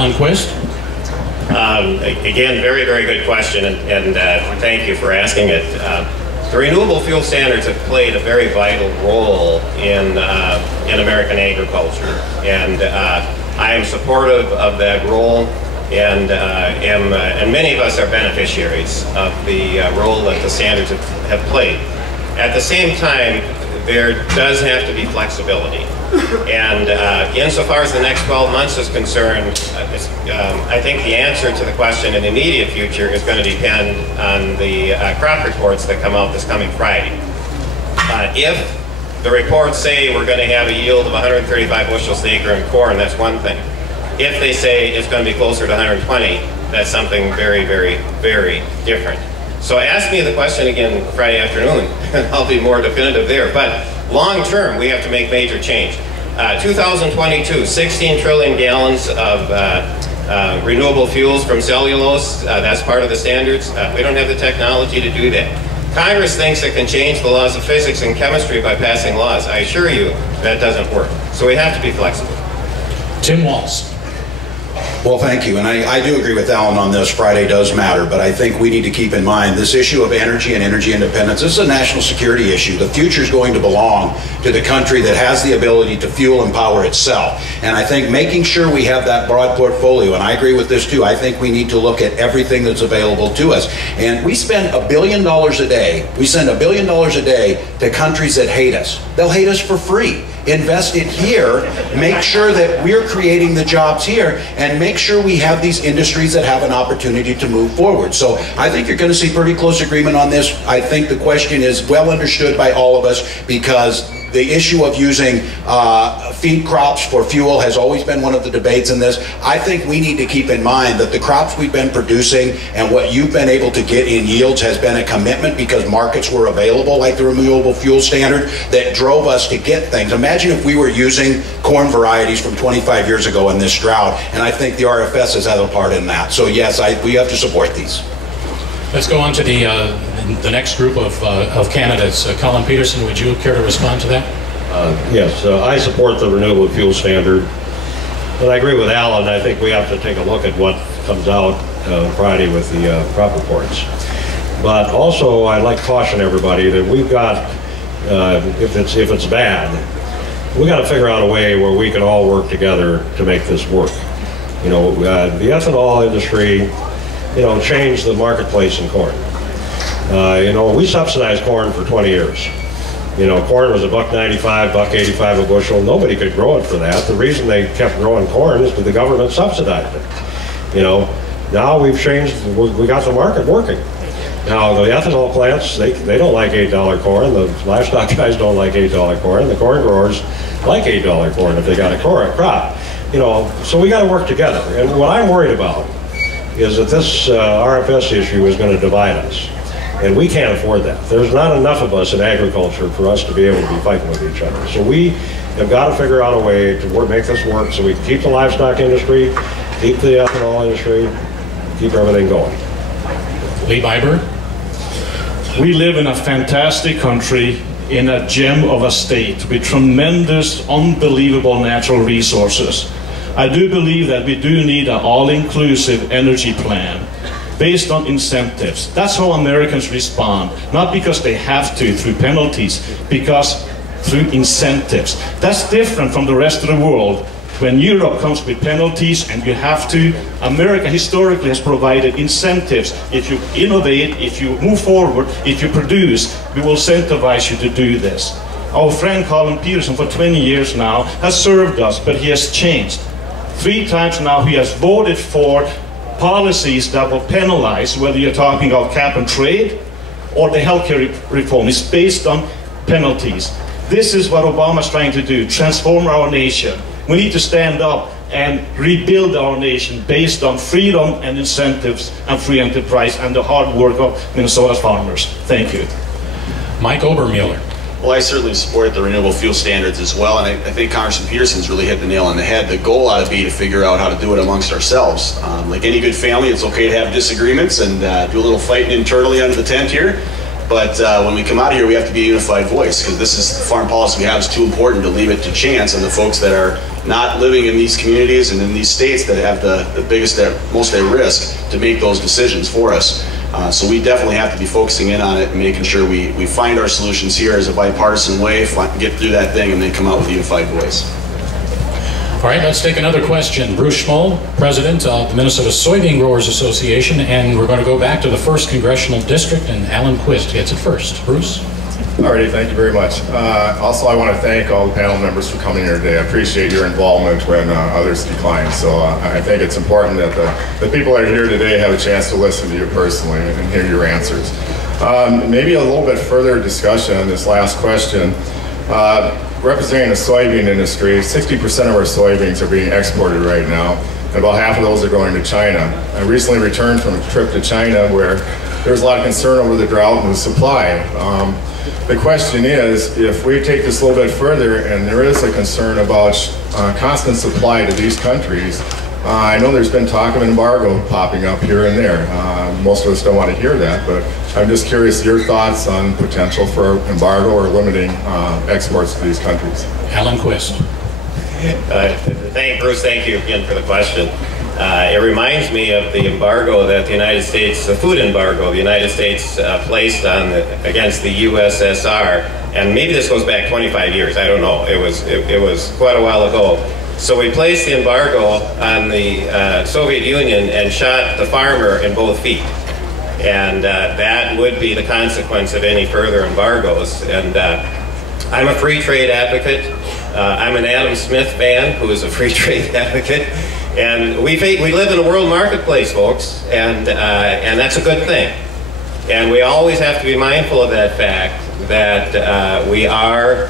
Quist? Again, very, very good question, and thank you for asking it. The renewable fuel standards have played a very vital role in American agriculture, and I am supportive of that role, and many of us are beneficiaries of the role that the standards have played. At the same time, there does have to be flexibility. And insofar as the next 12 months is concerned, I think the answer to the question in the immediate future is going to depend on the crop reports that come out this coming Friday. If the reports say we're going to have a yield of 135 bushels an acre in corn, that's one thing. If they say it's going to be closer to 120, that's something very, very, very different. So ask me the question again Friday afternoon, and I'll be more definitive there. But long term, we have to make major change. 2022, 16 trillion gallons of renewable fuels from cellulose. That's part of the standards. We don't have the technology to do that. Congress thinks it can change the laws of physics and chemistry by passing laws. I assure you that doesn't work. So we have to be flexible. Tim Walz. Well, thank you. And I do agree with Alan on this. Friday does matter, but I think we need to keep in mind this issue of energy and energy independence. This is a national security issue. The future is going to belong to the country that has the ability to fuel and power itself. And I think making sure we have that broad portfolio, and I agree with this too, I think we need to look at everything that's available to us. And we spend $1 billion a day. We send $1 billion a day to countries that hate us. They'll hate us for free. Invest it here, make sure that we're creating the jobs here, and make sure we have these industries that have an opportunity to move forward. So I think you're going to see pretty close agreement on this. I think the question is well understood by all of us, because the issue of using feed crops for fuel has always been one of the debates in this. I think we need to keep in mind that the crops we've been producing and what you've been able to get in yields has been a commitment because markets were available, like the renewable fuel standard, that drove us to get things. Imagine if we were using corn varieties from 25 years ago in this drought, and I think the RFS has had a part in that. So yes, we have to support these. Let's go on to the next group of candidates. Colin Peterson, would you care to respond to that? Yes, I support the renewable fuel standard, but I agree with Alan. I think we have to take a look at what comes out Friday with the crop reports. But also, I'd like to caution everybody that we've got, if it's bad, we got to figure out a way where we can all work together to make this work. You know, the ethanol industry, you know, changed the marketplace in corn. You know, we subsidized corn for 20 years. You know, corn was $1.95, $1.85 a bushel. Nobody could grow it for that. The reason they kept growing corn is because the government subsidized it. You know, now we've changed, we got the market working. Now, the ethanol plants, they don't like $8 corn. The livestock guys don't like $8 corn. The corn growers like $8 corn if they got a crop. You know, so we got to work together. And what I'm worried about is that this RFS issue is going to divide us. And we can't afford that. There's not enough of us in agriculture for us to be able to be fighting with each other. So we have got to figure out a way to make this work so we can keep the livestock industry, keep the ethanol industry, keep everything going. Lee Biber. We live in a fantastic country, in a gem of a state with tremendous, unbelievable natural resources. I do believe that we do need an all-inclusive energy plan based on incentives. That's how Americans respond, not because they have to through penalties, because through incentives. That's different from the rest of the world. When Europe comes with penalties and you have to, America historically has provided incentives. If you innovate, if you move forward, if you produce, we will incentivize you to do this. Our friend Colin Peterson for 20 years now has served us, but he has changed. 3 times now he has voted for policies that will penalize, whether you're talking about cap and trade or the healthcare reform. It's based on penalties. This is what Obama's trying to do, transform our nation. We need to stand up and rebuild our nation based on freedom and incentives and free enterprise and the hard work of Minnesota's farmers. Thank you. Mike Obermueller. Well, I certainly support the renewable fuel standards as well, and I think Congressman Peterson's really hit the nail on the head. The goal ought to be to figure out how to do it amongst ourselves. Like any good family, it's okay to have disagreements and do a little fighting internally under the tent here. But when we come out of here, we have to be a unified voice, because this is the farm policy we have is too important to leave it to chance and the folks that are not living in these communities and in these states that have the biggest, most at risk to make those decisions for us. So we definitely have to be focusing in on it and making sure we find our solutions here as a bipartisan way, get through that thing, and then come out with a unified voice. All right, let's take another question. Bruce Schmoll, President of the Minnesota Soybean Growers Association, and we're going to go back to the 1st Congressional District, and Alan Quist gets it first. Bruce? All righty, thank you very much. Also, I want to thank all the panel members for coming here today. I appreciate your involvement when others decline. So I think it's important that the people that are here today have a chance to listen to you personally and hear your answers. Maybe a little bit further discussion on this last question. Representing the soybean industry, 60% of our soybeans are being exported right now, and about half of those are going to China. I recently returned from a trip to China where there was a lot of concern over the drought and the supply. The question is, if we take this a little bit further and there is a concern about constant supply to these countries, I know there's been talk of an embargo popping up here and there. Most of us don't want to hear that, but I'm just curious your thoughts on potential for embargo or limiting exports to these countries. Alan Quist. Bruce, thank you again for the question. It reminds me of the embargo that the United States, the food embargo the United States placed on against the USSR, and maybe this goes back 25 years, I don't know, it was quite a while ago. So we placed the embargo on the Soviet Union and shot the farmer in both feet. And that would be the consequence of any further embargoes. And I'm a free trade advocate. I'm an Adam Smith fan who is a free trade advocate. And we live in a world marketplace, folks, and that's a good thing. And we always have to be mindful of that fact that we are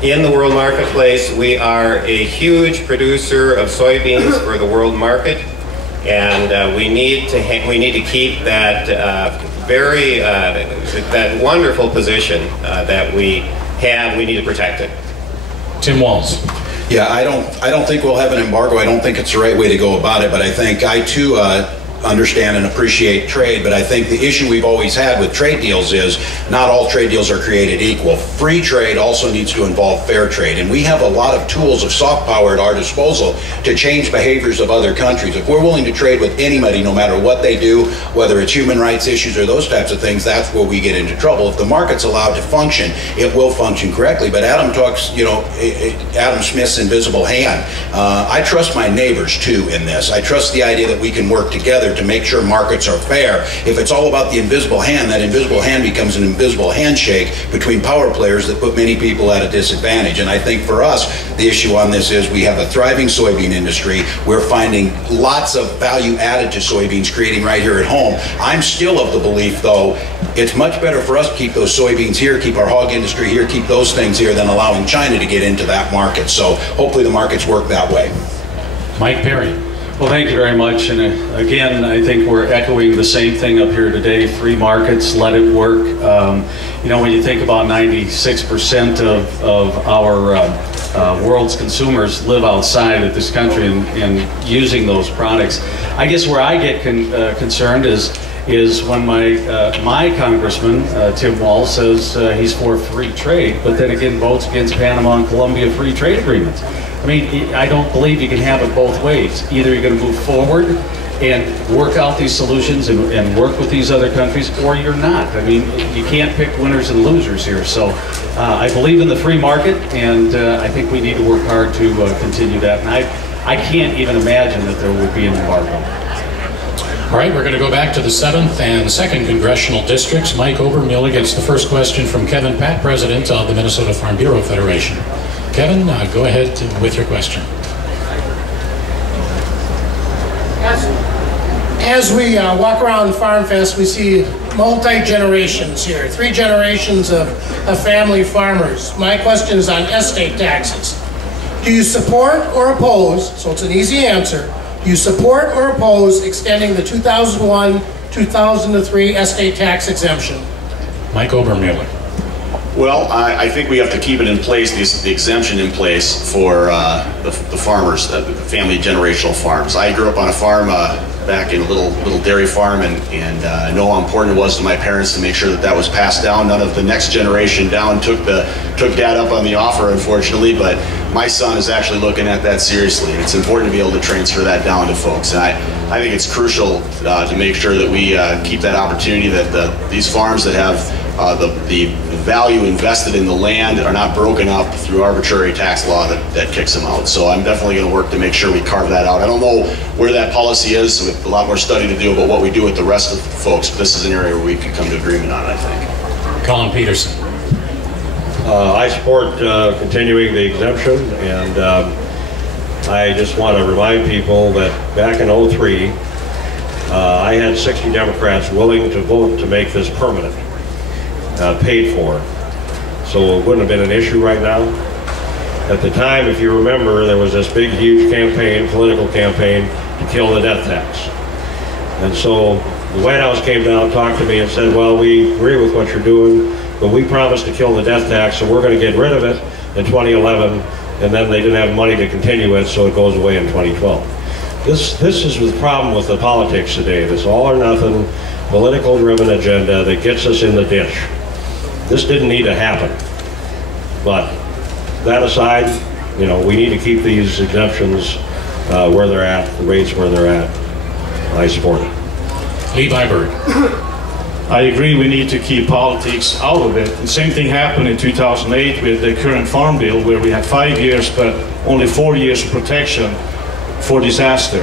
in the world marketplace. We are a huge producer of soybeans for the world market, and we need to keep that that wonderful position that we have. We need to protect it. Tim Walz. Yeah, I don't think we'll have an embargo. I don't think it's the right way to go about it, but I think I too understand and appreciate trade, but I think the issue we've always had with trade deals is not all trade deals are created equal. Free trade also needs to involve fair trade, and we have a lot of tools of soft power at our disposal to change behaviors of other countries. If we're willing to trade with anybody, no matter what they do, whether it's human rights issues or those types of things, that's where we get into trouble. If the market's allowed to function, it will function correctly. But Adam talks, Adam Smith's invisible hand. I trust my neighbors too in this. I trust the idea that we can work together to make sure markets are fair. If it's all about the invisible hand, that invisible hand becomes an invisible handshake between power players that put many people at a disadvantage. And I think for us, the issue on this is we have a thriving soybean industry. We're finding lots of value added to soybeans, creating right here at home. I'm still of the belief, though, it's much better for us to keep those soybeans here, keep our hog industry here, keep those things here, than allowing China to get into that market. So hopefully the markets work that way. Mike Parry. Well, thank you very much. And again, I think we're echoing the same thing up here today. Free markets, let it work. When you think about 96% of our world's consumers live outside of this country and using those products. I guess where I get concerned is when my congressman, Tim Walz, says he's for free trade, but then again votes against Panama and Colombia free trade agreements. I mean, I don't believe you can have it both ways. Either you're going to move forward and work out these solutions and work with these other countries, or you're not. I mean, you can't pick winners and losers here. So I believe in the free market, and I think we need to work hard to continue that. And I can't even imagine that there would be an embargo. All right, we're going to go back to the 7th and 2nd Congressional Districts. Mike Obermuller gets the first question from Kevin Patt, President of the Minnesota Farm Bureau Federation. Kevin, go ahead with your question. As we walk around FarmFest, we see multi-generations here, 3 generations of family farmers. My question is on estate taxes. Do you support or oppose, so it's an easy answer, do you support or oppose extending the 2001-2003 estate tax exemption? Mike Obermuller. Well, I think we have to keep it in place, the exemption in place for the farmers, the family generational farms. I grew up on a farm back in a little dairy farm, and I know how important it was to my parents to make sure that that was passed down. None of the next generation down took Dad up on the offer, unfortunately, but my son is actually looking at that seriously, and it's important to be able to transfer that down to folks. And I think it's crucial to make sure that we keep that opportunity, that these farms that have the value invested in the land are not broken up through arbitrary tax law that kicks them out. So I'm definitely going to work to make sure we carve that out. I don't know where that policy is, with a lot more study to do about what we do with the rest of the folks, but this is an area where we can come to agreement on it, I think. Colin Peterson. I support continuing the exemption, and I just want to remind people that back in '03, I had 60 Democrats willing to vote to make this permanent. Paid for. So it wouldn't have been an issue right now. At the time, if you remember, there was this big, huge campaign, political campaign, to kill the death tax. And so the White House came down, talked to me, and said, well, we agree with what you're doing, but we promised to kill the death tax, so we're going to get rid of it in 2011, and then they didn't have money to continue it, so it goes away in 2012. This is the problem with the politics today, this all or nothing, political-driven agenda that gets us in the ditch. This didn't need to happen, but that aside, you know, we need to keep these exemptions where they're at, the rates where they're at. I support it. Lee Byberg. I agree we need to keep politics out of it. The same thing happened in 2008 with the current farm bill, where we had 5 years but only 4 years of protection for disaster.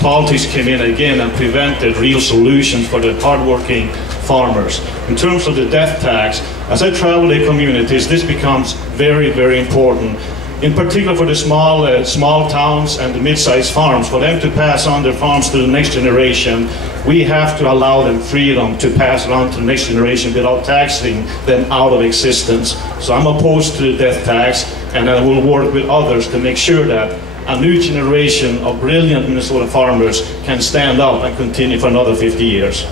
Politics came in again and prevented real solutions for the hardworking farmers. In terms of the death tax, as I travel the communities, this becomes very, very important. In particular for the small towns and the mid-sized farms, for them to pass on their farms to the next generation, we have to allow them freedom to pass it on to the next generation without taxing them out of existence. So I'm opposed to the death tax, and I will work with others to make sure that a new generation of brilliant Minnesota farmers can stand up and continue for another 50 years.